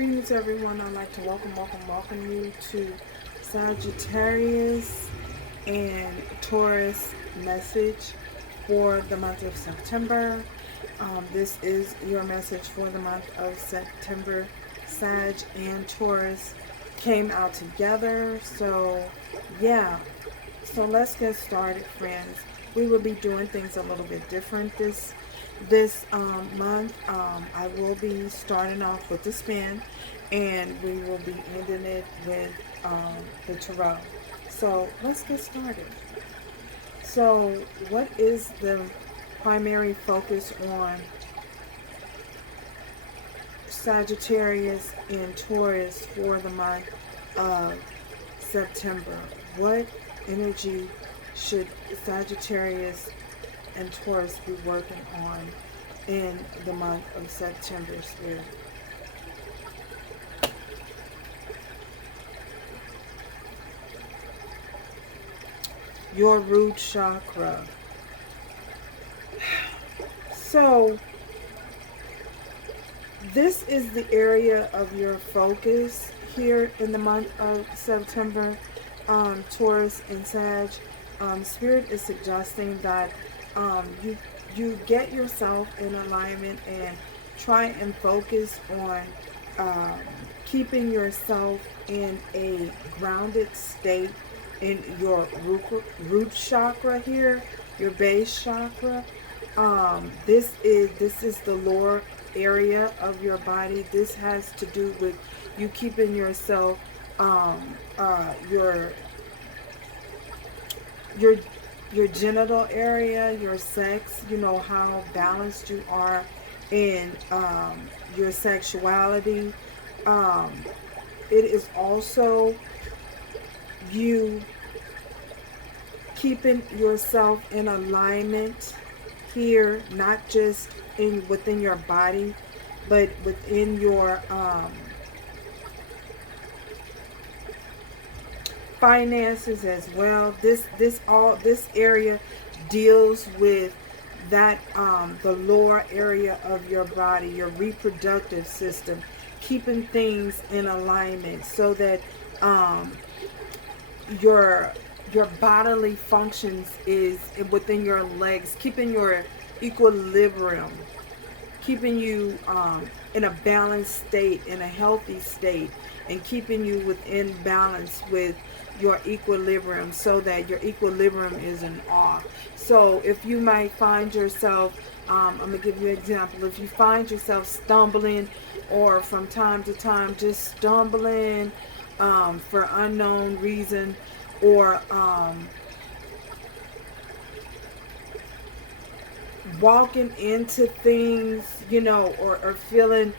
Greetings everyone. I'd like to welcome you to Sagittarius and Taurus message for the month of September. This is your message for the month of September. Sag and Taurus came out together. So let's get started, friends. We will be doing things a little bit different this month. I will be starting off with the spin, and we will be ending it with the tarot. So let's get started. So what is the primary focus on Sagittarius and Taurus for the month of September? What energy should Sagittarius and Taurus be working on in the month of September, Spirit? Your root chakra. So this is the area of your focus here in the month of September, Taurus and Sag. Spirit is suggesting that you get yourself in alignment and try and focus on keeping yourself in a grounded state in your root chakra here, your base chakra. This is the lower area of your body. This has to do with you keeping yourself your genital area, your sex, you know, how balanced you are in your sexuality. It is also you keeping yourself in alignment here, not just within your body, but within your finances as well. This area deals with that the lower area of your body, your reproductive system, keeping things in alignment so that your bodily functions is within your legs, keeping your equilibrium, keeping you in a balanced state, in a healthy state, and keeping you within balance with your equilibrium so that your equilibrium isn't off. So if you might find yourself, I'm going to give you an example. If you find yourself stumbling or from time to time just stumbling for unknown reason, or walking into things, you know, or feeling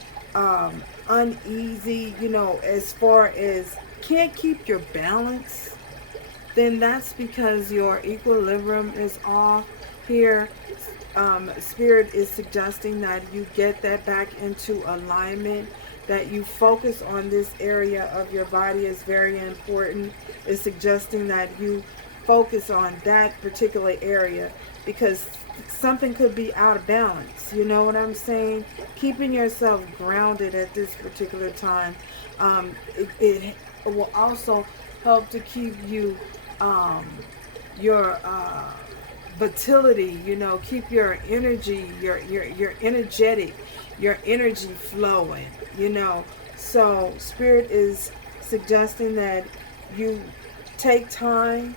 uneasy, you know, as far as can't keep your balance, then that's because your equilibrium is off here. Spirit is suggesting that you get that back into alignment, that you focus on this area of your body is very important. It's suggesting that you focus on that particular area because something could be out of balance. You know what I'm saying? Keeping yourself grounded at this particular time. It will also help to keep you your vitality, you know, keep your energy, your energetic, your energy flowing, you know. So Spirit is suggesting that you take time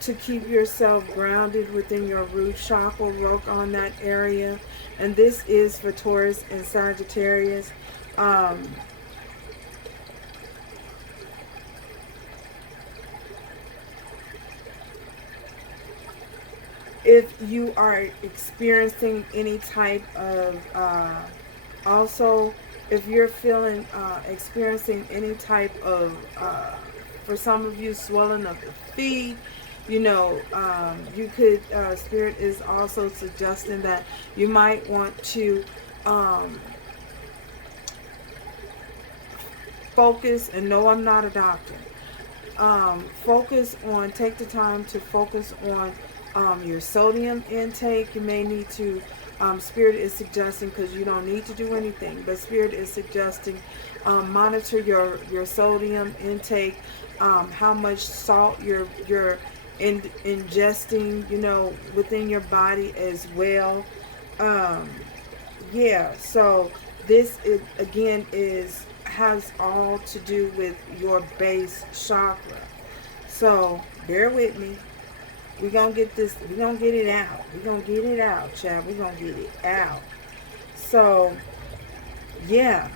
to keep yourself grounded within your root chakra, work on that area. And this is for Taurus and Sagittarius. If you are experiencing any type of, also, if you're feeling, experiencing any type of, for some of you, swelling of the feet, you know, you could, Spirit is also suggesting that you might want to focus, and no, I'm not a doctor, take the time to focus on your sodium intake. You may need to Spirit is suggesting, because you don't need to do anything, but Spirit is suggesting monitor your sodium intake, how much salt you're ingesting, within your body as well. Yeah, so this is, again, has all to do with your base chakra. So bear with me. We're gonna get this, we're gonna get it out. We're gonna get it out, child. We're gonna get it out. So yeah.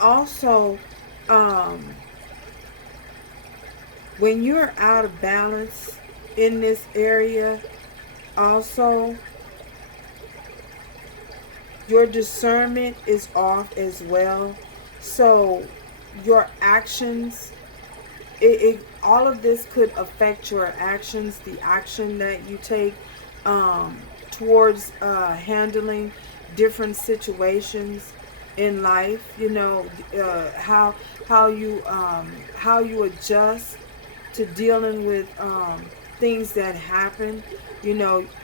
Also, when you're out of balance in this area, also your discernment is off as well. So your actions, all of this could affect your actions, the action that you take towards handling different situations in life. How you adjust to dealing with things that happen.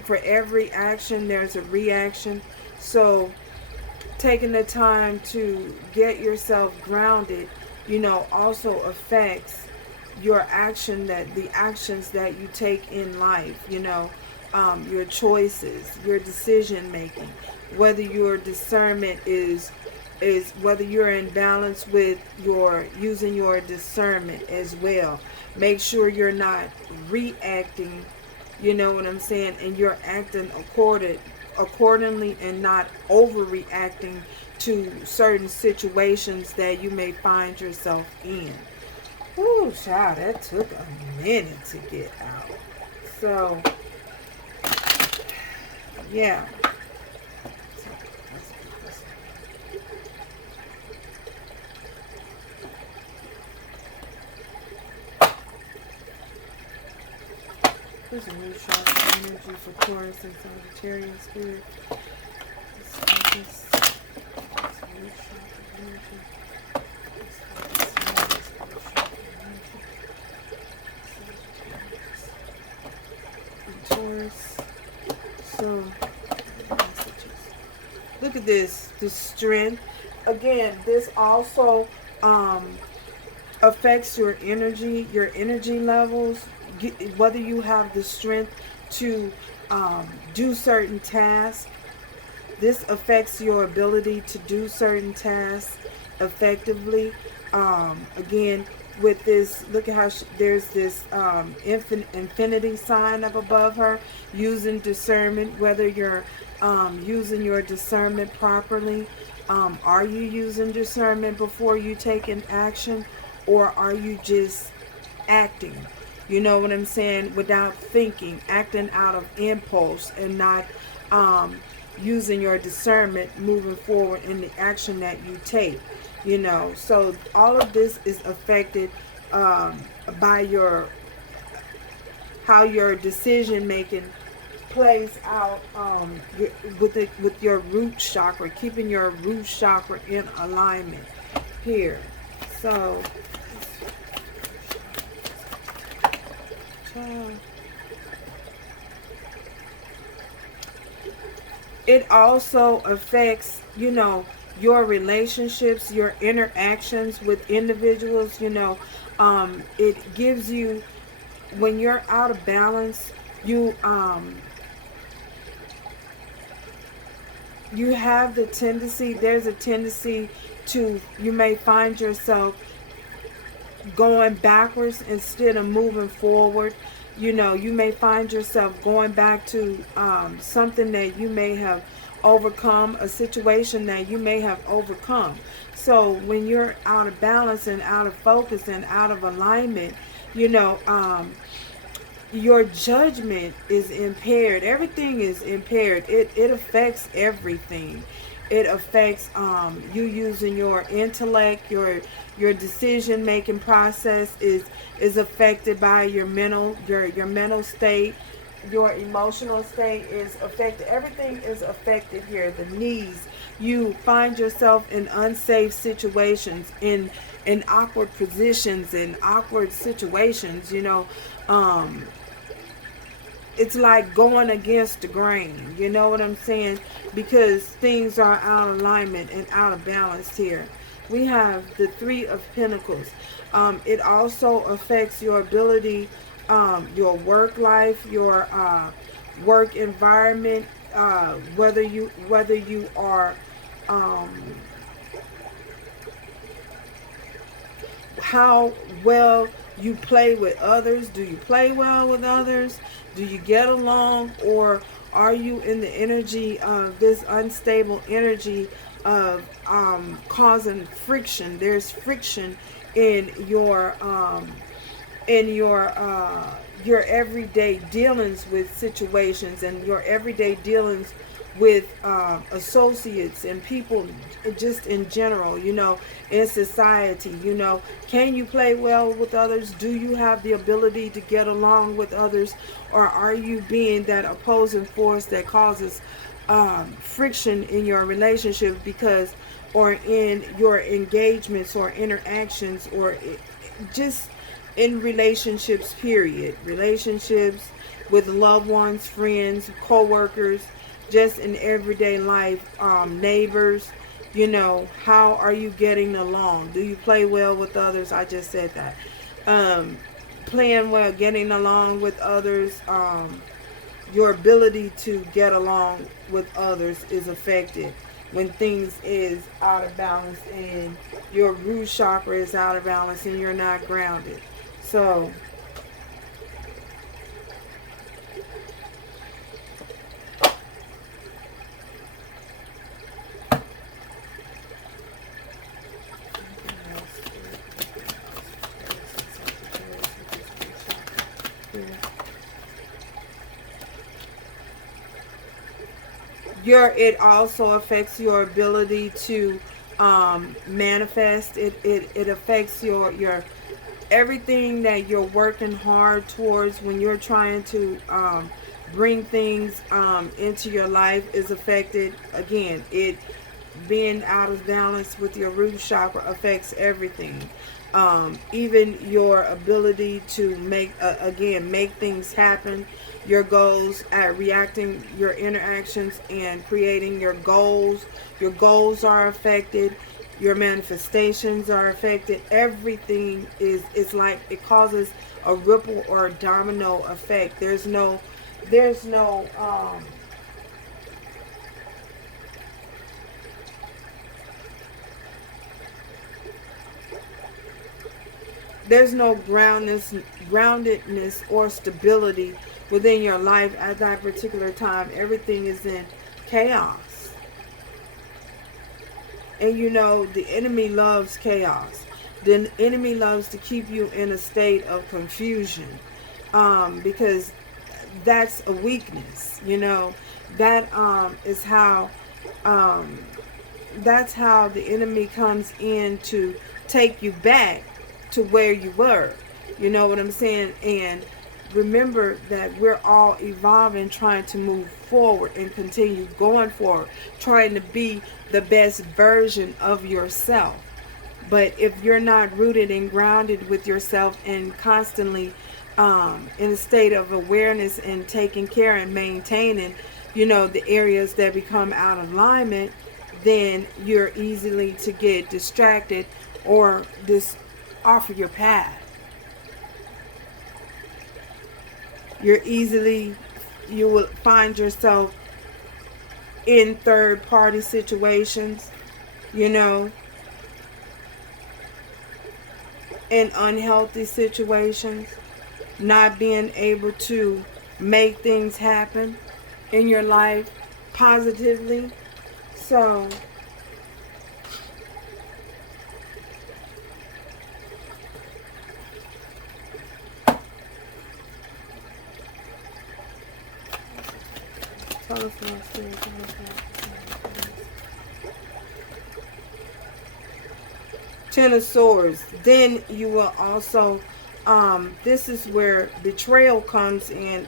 For every action there's a reaction. So taking the time to get yourself grounded, also affects your the actions that you take in life, your choices, your decision making, whether your discernment is whether you're in balance with using your discernment as well. Make sure you're not reacting, you know what I'm saying, and you're acting accordingly and not overreacting to certain situations that you may find yourself in. Ooh, child, that took a minute to get out. So, yeah. There's a new chakra energy for Taurus and Sagittarius spirit. Taurus. So, look at this, the strength. Again, this also affects your energy levels. Whether you have the strength to do certain tasks. This affects your ability to do certain tasks effectively. Again, with this, look at how there's this infinity sign up above her, using discernment, whether you're using your discernment properly. Are you using discernment before you take an action, or are you just acting? You know what I'm saying? Without thinking, acting out of impulse and not using your discernment moving forward in the action that you take. So all of this is affected by how your decision making plays out with your root chakra, keeping your root chakra in alignment here. So it also affects, your relationships, your interactions with individuals. It gives you, when you're out of balance, you have the tendency, there's a tendency to, you may find yourself going backwards instead of moving forward. You may find yourself going back to something that you may have overcome, a situation that you may have overcome. So when you're out of balance and out of focus and out of alignment, your judgment is impaired. Everything is impaired. It affects everything. It affects you using your intellect, your decision making process is affected by your mental state, your emotional state is affected. Everything is affected here. The knees. You find yourself in unsafe situations, in awkward positions, in awkward situations. It's like going against the grain. You know what I'm saying? Because things are out of alignment and out of balance here. We have the Three of Pentacles. It also affects your ability, your work life, your work environment, whether you are how well you play with others. Do you play well with others? Do you get along? Or are you in the energy of this unstable energy of causing friction? There's friction in your your everyday dealings with situations, and your everyday dealings with associates and people just in general, in society. Can you play well with others? Do you have the ability to get along with others? Or are you being that opposing force that causes friction in your relationship or in your engagements or interactions, or just in relationships, period. Relationships with loved ones, friends, co-workers, just in everyday life, neighbors. How are you getting along? Do you play well with others? I just said that. Playing well, getting along with others, your ability to get along with others is affected when things is out of balance and your root chakra is out of balance and you're not grounded. So it also affects your ability to manifest. It affects your everything that you're working hard towards when you're trying to bring things into your life is affected. Again, it being out of balance with your root chakra affects everything. Even your ability to make things happen, your goals, at reacting your interactions and creating your goals. Your goals are affected. Your manifestations are affected. Everything is like it causes a ripple or a domino effect. There's no groundedness or stability within your life at that particular time. Everything is in chaos. And the enemy loves chaos. The enemy loves to keep you in a state of confusion, because that's a weakness. That is how that's how the enemy comes in to take you back to where you were. You know what I'm saying? And remember that we're all evolving, trying to move forward and continue going forward, trying to be the best version of yourself. But if you're not rooted and grounded with yourself and constantly in a state of awareness and taking care and maintaining, the areas that become out of alignment, then you're easily to get distracted or off of your path. You will find yourself in third party situations, in unhealthy situations, not being able to make things happen in your life positively. So tell us more, Spirit. Ten of Swords. Then you will also, this is where betrayal comes in.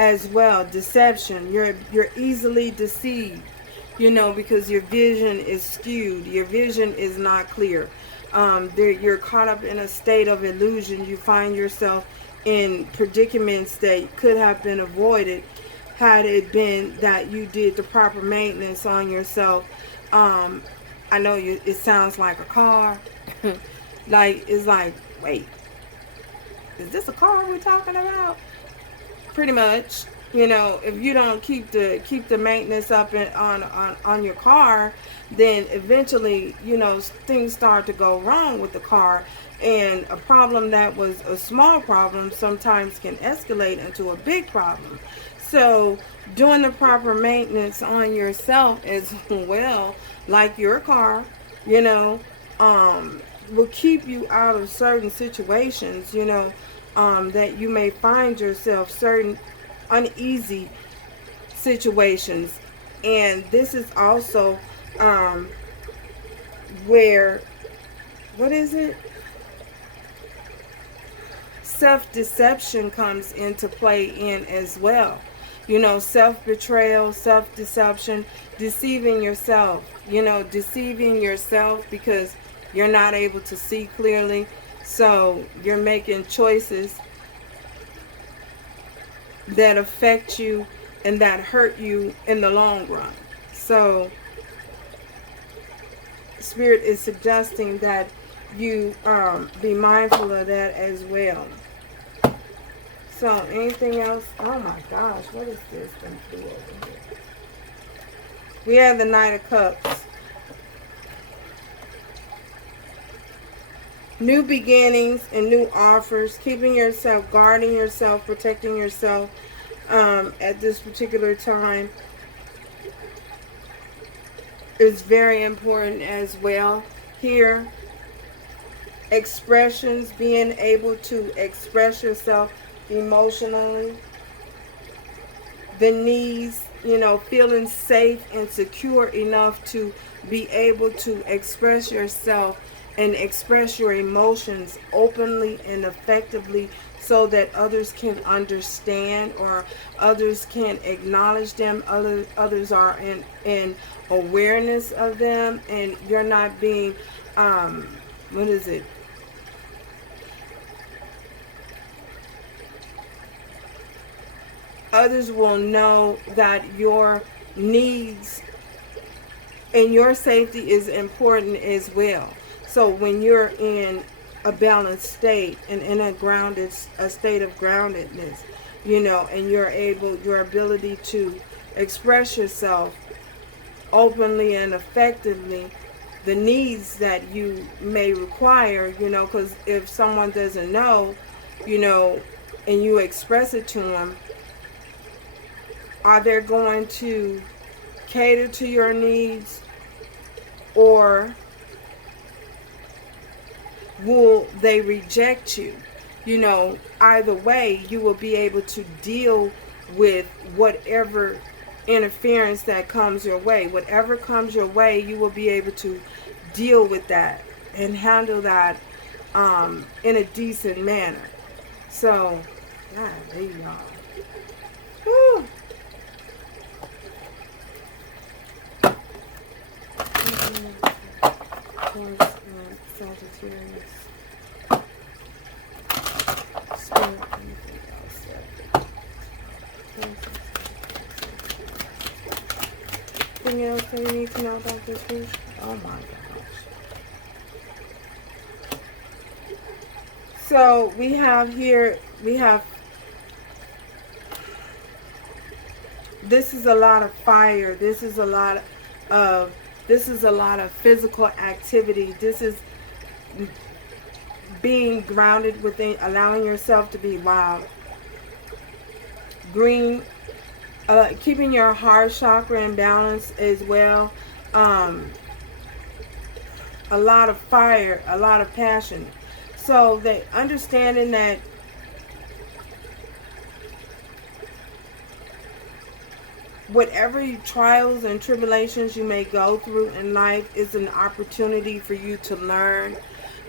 as well. Deception. You're easily deceived, you know, because your vision is skewed. Your vision is not clear. You're caught up in a state of illusion. You find yourself in predicaments that could have been avoided had it been that you did the proper maintenance on yourself. I know it sounds like a car. Like, it's like, wait, is this a car we're talking about? Pretty much. You know, if you don't keep the maintenance up on your car, then eventually, you know, things start to go wrong with the car, and a problem that was a small problem sometimes can escalate into a big problem. So doing the proper maintenance on yourself as well, like your car, you know, will keep you out of certain situations, you know, that you may find yourself, certain uneasy situations. And this is also where, what is it? Self-deception comes into play in as well. You know, self-betrayal, self-deception, deceiving yourself, you know, deceiving yourself because you're not able to see clearly. So you're making choices that affect you and that hurt you in the long run. So Spirit is suggesting that you be mindful of that as well. So anything else? Oh my gosh, what is this thing over here? We have the Knight of Cups. New beginnings and new offers. Keeping yourself, guarding yourself, protecting yourself at this particular time is very important as well. Here, expressions, being able to express yourself emotionally. The needs, you know, feeling safe and secure enough to be able to express yourself and express your emotions openly and effectively so that others can understand or others can acknowledge them. Others are in awareness of them, and you're not being, what is it? Others will know that your needs and your safety is important as well. So when you're in a balanced state and in a state of groundedness, you know, and your ability to express yourself openly and effectively, the needs that you may require, you know, because if someone doesn't know, you know, and you express it to them, are they going to cater to your needs, or will they reject you? You know, either way, you will be able to deal with whatever interference that comes your way. Whatever comes your way, you will be able to deal with that and handle that in a decent manner. So, God, there you are. Whew. Sagittarius. Spirit, anything else? Anything else that you need to know about this week? Oh my gosh. So we have here, this is a lot of fire. This is a lot of physical activity. This is being grounded within, allowing yourself to be wild. Green, keeping your heart chakra in balance as well. A lot of fire, a lot of passion. So that understanding that whatever trials and tribulations you may go through in life is an opportunity for you to learn.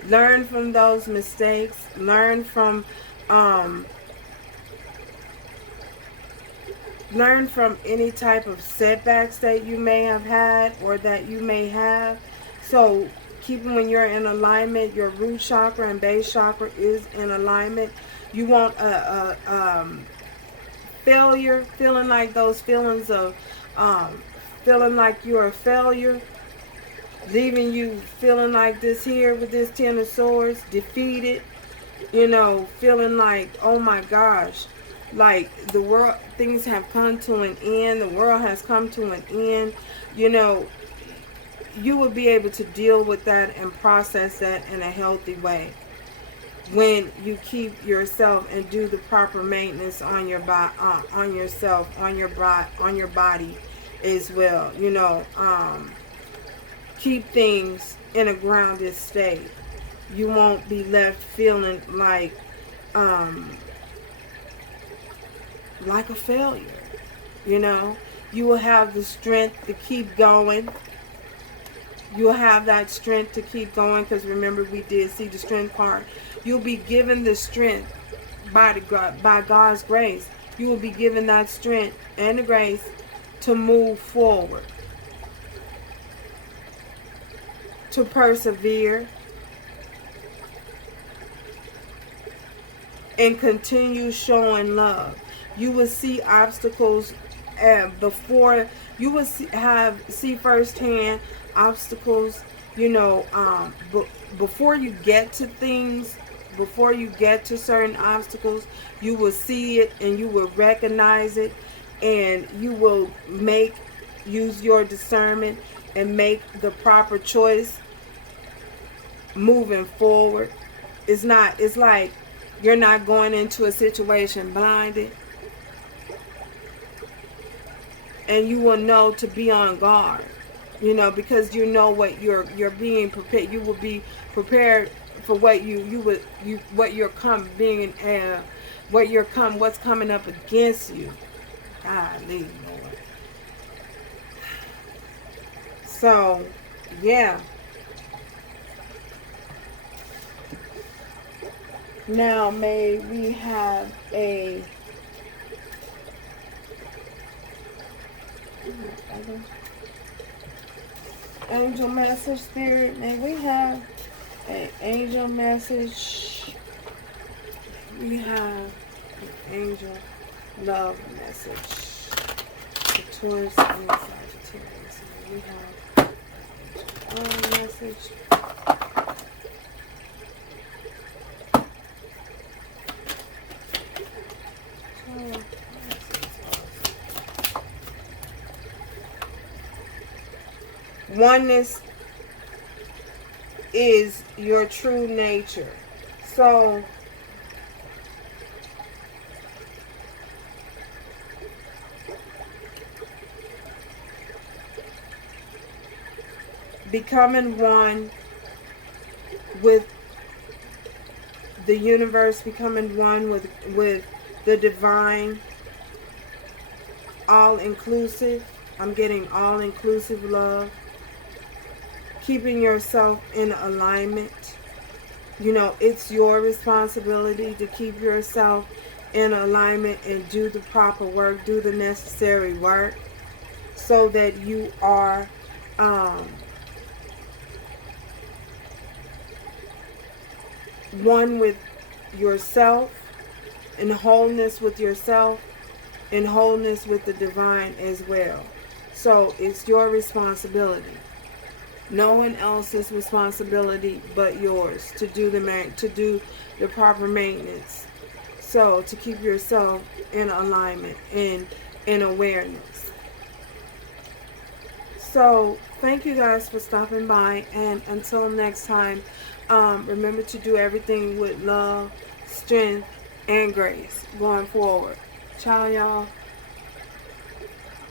Learn from those mistakes. Learn from Learn from any type of setbacks that you may have had or that you may have. So keeping when you're in alignment, your root chakra and base chakra is in alignment. You want a failure, feeling like those feelings of feeling like you're a failure, leaving you feeling like this here with this Ten of Swords, defeated, you know, feeling like, oh my gosh, like the world, things have come to an end, the world has come to an end, you know, you will be able to deal with that and process that in a healthy way when you keep yourself and do the proper maintenance on your on yourself, on your body as well. You know, keep things in a grounded state. You won't be left feeling like a failure. You know, you will have the strength to keep going. You'll have that strength to keep going, because remember, we did see the strength part. You'll be given the strength by God's grace. You will be given that strength and the grace to move forward, to persevere, and continue showing love. You will see obstacles before you will see firsthand obstacles, you know, before you get to things, before you get to certain obstacles, you will see it and you will recognize it, and you will use your discernment and make the proper choice moving forward. It's like you're not going into a situation blinded, and you will know to be on guard, you know, because you know what you're being prepared. You will be prepared for what what's coming up against you. Golly, Lord. So, yeah. Now may we have a angel message, spirit. May we have an angel message. We have an angel love message for Taurus and Sagittarius. May we have an message. Oneness is your true nature. So becoming one with the universe, becoming one with the divine, all-inclusive. I'm getting all-inclusive love. Keeping yourself in alignment. You know, it's your responsibility to keep yourself in alignment and do the proper work, do the necessary work, so that you are one with yourself, in wholeness with yourself, in wholeness with the divine as well. So it's your responsibility. No one else's responsibility but yours to do the proper maintenance. So to keep yourself in alignment and in awareness. So thank you guys for stopping by, and until next time, remember to do everything with love, strength, and grace going forward. Ciao, y'all.